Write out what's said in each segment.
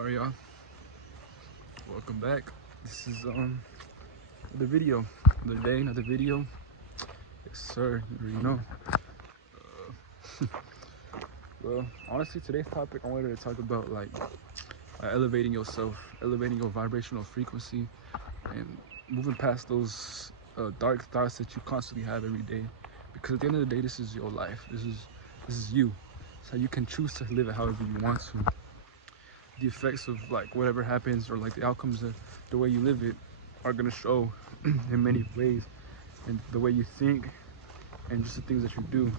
Alright, y'all, welcome back. This is the video, another day, another video. Yes sir, you already know. Well, honestly, today's topic I wanted to talk about like elevating yourself, elevating your vibrational frequency, and moving past those dark thoughts that you constantly have every day. Because at the end of the day, this is your life. This is you. So you can choose to live it however you want to. The effects of like whatever happens, or like the outcomes of the way you live it, are gonna show in many ways, and the way you think, and just the things that you do.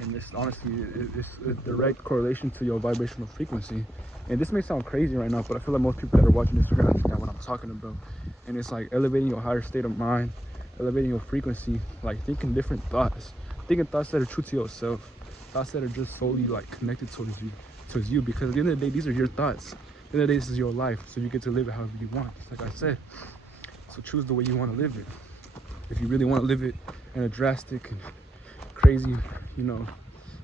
And this honestly is a direct correlation to your vibrational frequency. And this may sound crazy right now, but I feel like most people that are watching this are gonna understand what I'm talking about. And it's like elevating your higher state of mind, elevating your frequency, like thinking different thoughts, thinking thoughts that are true to yourself, thoughts that are just solely like connected towards you. Because at the end of the day, these are your thoughts. At the end of the day, this is your life, so you get to live it however you want, like I said. So choose the way you want to live it. If you really want to live it in a drastic and crazy,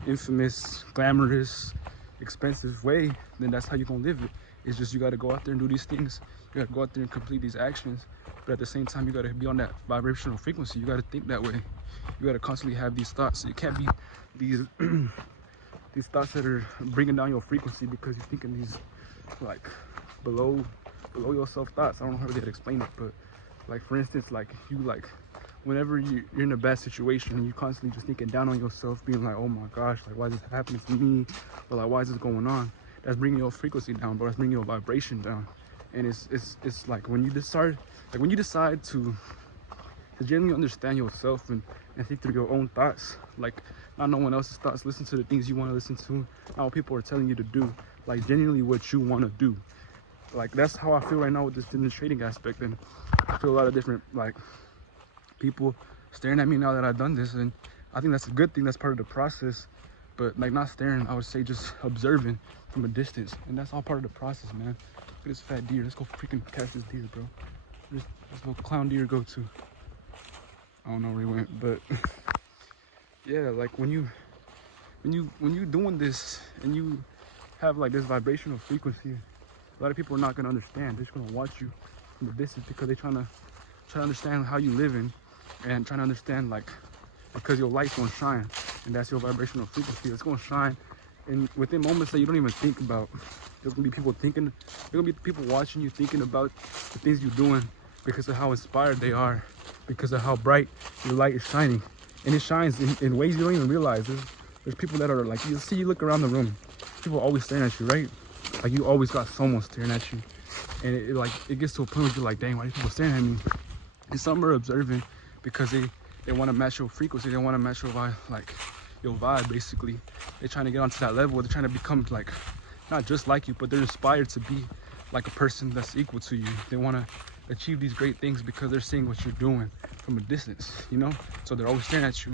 infamous, glamorous, expensive way, then that's how you're gonna live it. It's just you got to go out there and do these things. You got to go out there and complete these actions, but at the same time, you got to be on that vibrational frequency. You got to think that way. You got to constantly have these thoughts. So it can't be these these thoughts that are bringing down your frequency because you're thinking these like below yourself thoughts. I don't know how to explain it, but like for instance, like if you like whenever you're in a bad situation and you constantly just thinking down on yourself, being like, oh my gosh, like why is this happening to me, or like why is this going on, that's bringing your frequency down, bro. That's bringing your vibration down. And it's like when you decide to genuinely understand yourself and think through your own thoughts, like not no one else's thoughts, listen to the things you want to listen to, not what people are telling you to do, like genuinely what you want to do. Like that's how I feel right now with this business trading aspect. And I feel a lot of different like people staring at me now that I've done this, and I think that's a good thing. That's part of the process. But like not staring, I would say just observing from a distance, and that's all part of the process, man. Look at this fat deer. Let's go freaking catch this deer, bro. Let's go clown deer go to. I don't know where he went, but yeah, like when you doing this and you have like this vibrational frequency, a lot of people are not gonna understand. They're just gonna watch you from a distance because they're trying to understand how you living, and trying to understand like because your light's gonna shine, and that's your vibrational frequency. It's gonna shine, and within moments that you don't even think about, there's gonna be people thinking. There's gonna be people watching you, thinking about the things you're doing because of how inspired they are, because of how bright your light is shining. And it shines in ways you don't even realize. There's people that are like, you look around the room, people are always staring at you, right? Like you always got someone staring at you, and it gets to a point where you're like, dang, why are these people staring at me? And some are observing because they want to match your frequency, they want to match your vibe, like your vibe basically. They're trying to get onto that level. They're trying to become like not just like you, but they're inspired to be like a person that's equal to you. They want to achieve these great things because they're seeing what you're doing from a distance, so they're always staring at you.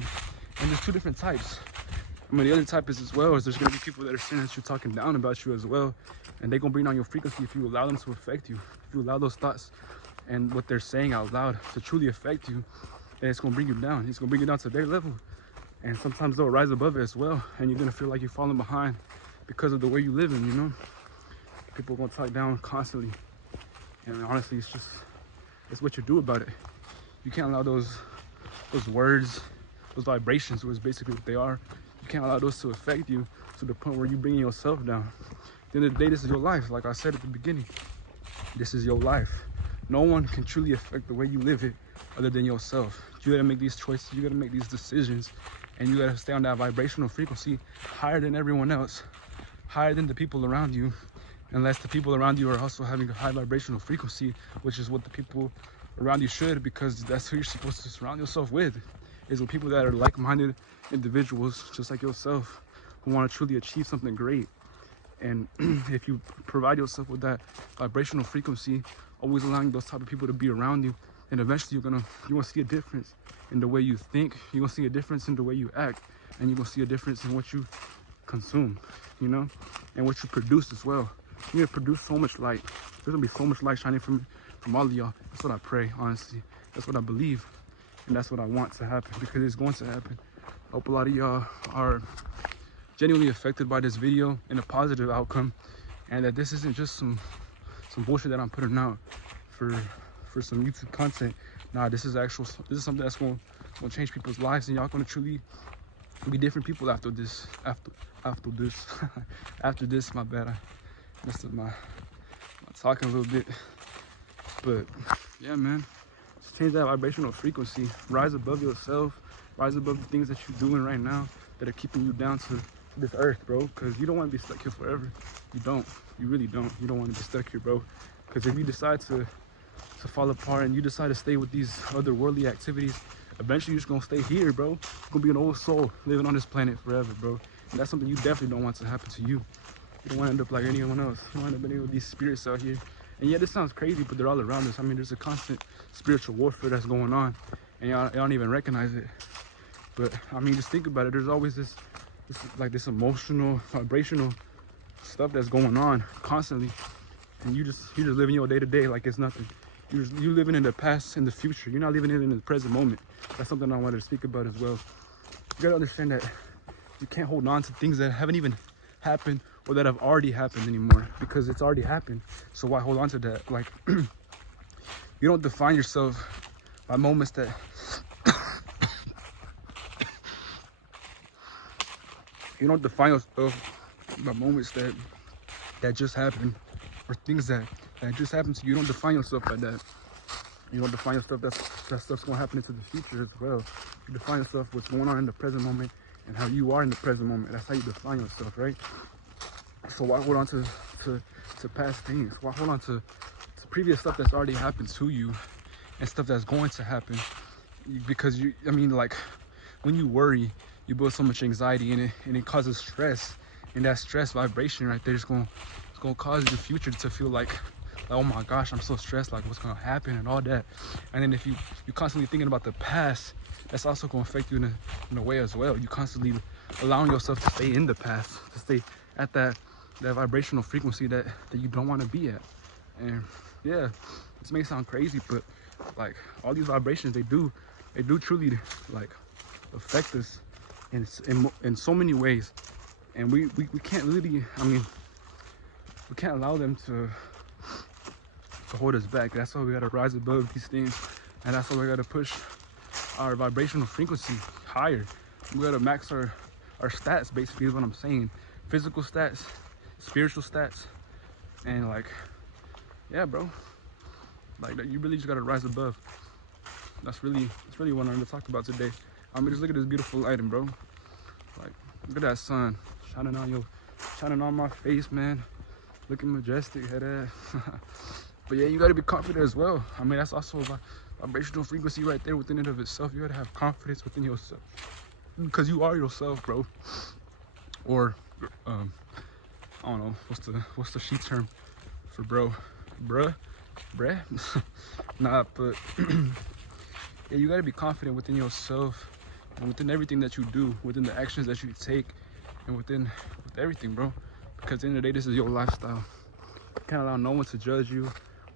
And there's two different types. I mean, the other type is as well is there's gonna be people that are staring at you, talking down about you as well, and they're gonna bring down your frequency if you allow them to affect you. If you allow those thoughts and what they're saying out loud to truly affect you, then it's gonna bring you down. It's gonna bring you down to their level, and sometimes they'll rise above it as well, and you're gonna feel like you're falling behind because of the way you live in. People are gonna talk down constantly, and honestly, it's what you do about it. You can't allow those words, those vibrations, which is basically what they are. You can't allow those to affect you to the point where you're bringing yourself down. At the end of the day, this is your life. Like I said at the beginning, this is your life. No one can truly affect the way you live it other than yourself. You gotta make these choices, you gotta make these decisions, and you gotta stay on that vibrational frequency higher than everyone else, higher than the people around you, unless the people around you are also having a high vibrational frequency, which is what the people around you should, because that's who you're supposed to surround yourself with, is with people that are like-minded individuals just like yourself, who want to truly achieve something great. And if you provide yourself with that vibrational frequency, always allowing those type of people to be around you, and eventually you're gonna see a difference in the way you think. You're gonna see a difference in the way you act, and you're gonna see a difference in what you consume, and what you produce as well. You're gonna produce so much light. There's gonna be so much light shining from all of y'all. That's what I pray, honestly. That's what I believe, and that's what I want to happen, because it's going to happen. I hope a lot of y'all are genuinely affected by this video in a positive outcome, and that this isn't just some bullshit that I'm putting out for some YouTube content. Nah, this is something that's gonna change people's lives, and y'all gonna truly be different people after this. After this, after this. My bad. I messed up my talking a little bit, but yeah, man. Just change that vibrational frequency. Rise above yourself. Rise above the things that you're doing right now that are keeping you down to this earth, bro. Because you don't want to be stuck here forever. You don't. You really don't. You don't want to be stuck here, bro. Because if you decide to fall apart and you decide to stay with these otherworldly activities, eventually you're just gonna stay here, bro. You're gonna be an old soul living on this planet forever, bro. And that's something you definitely don't want to happen to you. You don't want to end up like anyone else. You don't want to end up any of these spirits out here. And yeah, this sounds crazy, but they're all around us. I mean, there's a constant spiritual warfare that's going on, and y'all don't even recognize it. But I mean, just think about it. There's always this emotional, vibrational stuff that's going on constantly, and you're just living your day to day like it's nothing. You're living in the past and the future. You're not living in the present moment. That's something I wanted to speak about as well. You gotta understand that you can't hold on to things that haven't even happened or that have already happened anymore, because it's already happened. So why hold on to that? Like, you don't define yourself by moments that you don't define yourself by moments that just happened, or things that just happened to you. You don't define yourself by that. You don't define yourself that stuff's gonna happen into the future as well. You define yourself what's going on in the present moment and how you are in the present moment. That's how you define yourself, right? So why hold on to past things? Why hold on to previous stuff that's already happened to you and stuff that's going to happen? Because I mean, like, when you worry, you build so much anxiety in it, and it causes stress. And that stress vibration right there is gonna cause your future to feel like, oh my gosh, I'm so stressed, like what's gonna happen and all that. And then if you're constantly thinking about the past, that's also gonna affect you in a way as well. You constantly allowing yourself to stay in the past, to stay at that vibrational frequency that you don't want to be at. And yeah, this may sound crazy, but like, all these vibrations, they do truly like affect us in so many ways. And we can't really, I mean, we can't allow them to hold us back. That's why we gotta rise above these things, and that's why we gotta push our vibrational frequency higher. We gotta max our stats, basically, is what I'm saying. Physical stats, spiritual stats, and like, yeah, bro, like that. You really just gotta rise above. That's really what I'm gonna talk about today. I mean, just look at this beautiful lighting, bro. Like, look at that sun shining on my face, man. Looking majestic, head ass. But yeah, you gotta be confident as well. I mean, that's also a vibrational frequency right there within it of itself. You gotta have confidence within yourself, because you are yourself, bro. Or I don't know, what's the she term for bruh? Nah, but yeah, you gotta be confident within yourself and within everything that you do, within the actions that you take, and with everything, bro. Because at the end of the day, this is your lifestyle. You can't allow no one to judge you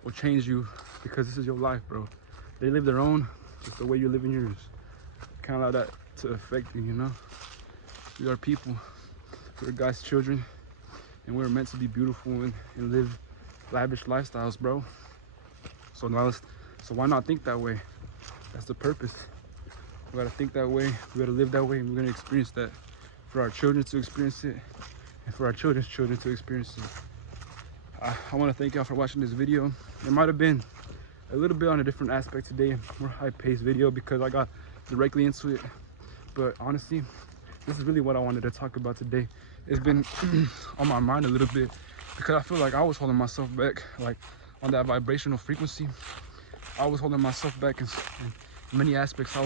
or change you, because this is your life, bro. They live their own, just the way you're living yours. You can't allow that to affect you, you know? We are people. We're God's children, and we're meant to be beautiful and live lavish lifestyles, bro. So why not think that way? That's the purpose. We gotta think that way. We gotta live that way, and we're gonna experience that for our children to experience it, and for our children's children to experience it. I want to thank y'all for watching this video. It might have been a little bit on a different aspect today, more high-paced video, because I got directly into it. But honestly, this is really what I wanted to talk about today. It's been on my mind a little bit, because I feel like I was holding myself back, like on that vibrational frequency. I was holding myself back in many aspects. I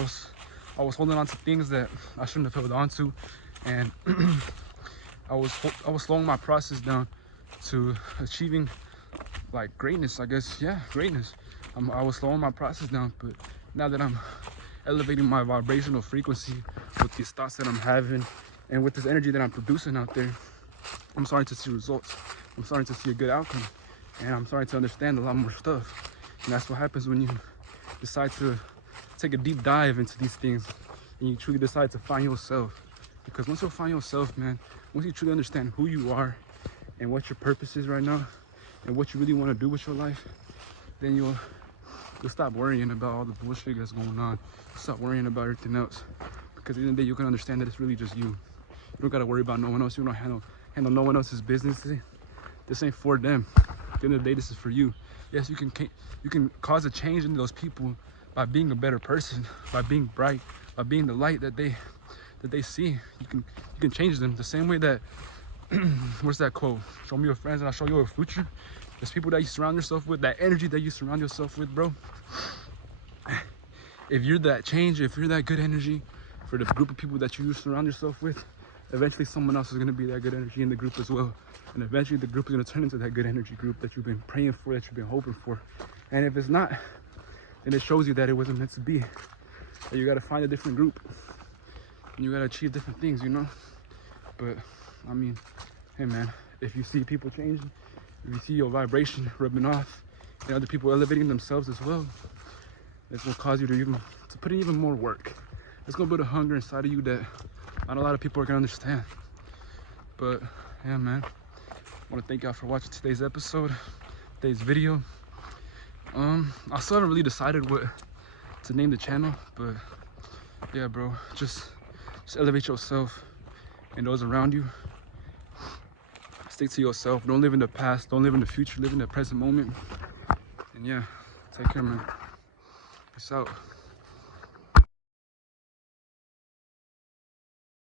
was holding on to things that I shouldn't have held on to, and I was slowing my process down to achieving like greatness, I guess. Yeah, greatness. I was slowing my process down, but now that I'm elevating my vibrational frequency with these thoughts that I'm having and with this energy that I'm producing out there, I'm starting to see results. I'm starting to see a good outcome, and I'm starting to understand a lot more stuff. And that's what happens when you decide to take a deep dive into these things and you truly decide to find yourself. Because once you find yourself, man, once you truly understand who you are and what your purpose is right now and what you really want to do with your life, then you'll stop worrying about all the bullshit that's going on. Stop worrying about everything else, because at the end of the day you can understand that it's really just you. You don't gotta worry about no one else. You don't handle no one else's business. This ain't for them. At the end of the day, this is for you. Yes, you can cause a change in those people by being a better person, by being bright, by being the light that they see. You can change them the same way that what's that quote? Show me your friends and I'll show you your future. There's people that you surround yourself with, that energy that you surround yourself with, bro. If you're that change, if you're that good energy for the group of people that you surround yourself with, eventually someone else is going to be that good energy in the group as well. And eventually the group is going to turn into that good energy group that you've been praying for, that you've been hoping for. And if it's not, then it shows you that it wasn't meant to be. That you got to find a different group. And you got to achieve different things, you know? But, I mean, hey man, if you see people changing, if you see your vibration rubbing off, and other people elevating themselves as well, it's going to cause you to put in even more work. It's going to build a hunger inside of you that not a lot of people are going to understand. But yeah, man, I want to thank y'all for watching today's episode, today's video. I still haven't really decided what to name the channel, but yeah, bro, just elevate yourself and those around you. Stick to yourself. Don't live in the past. Don't live in the future. Live in the present moment. And yeah, take care, man. Peace out.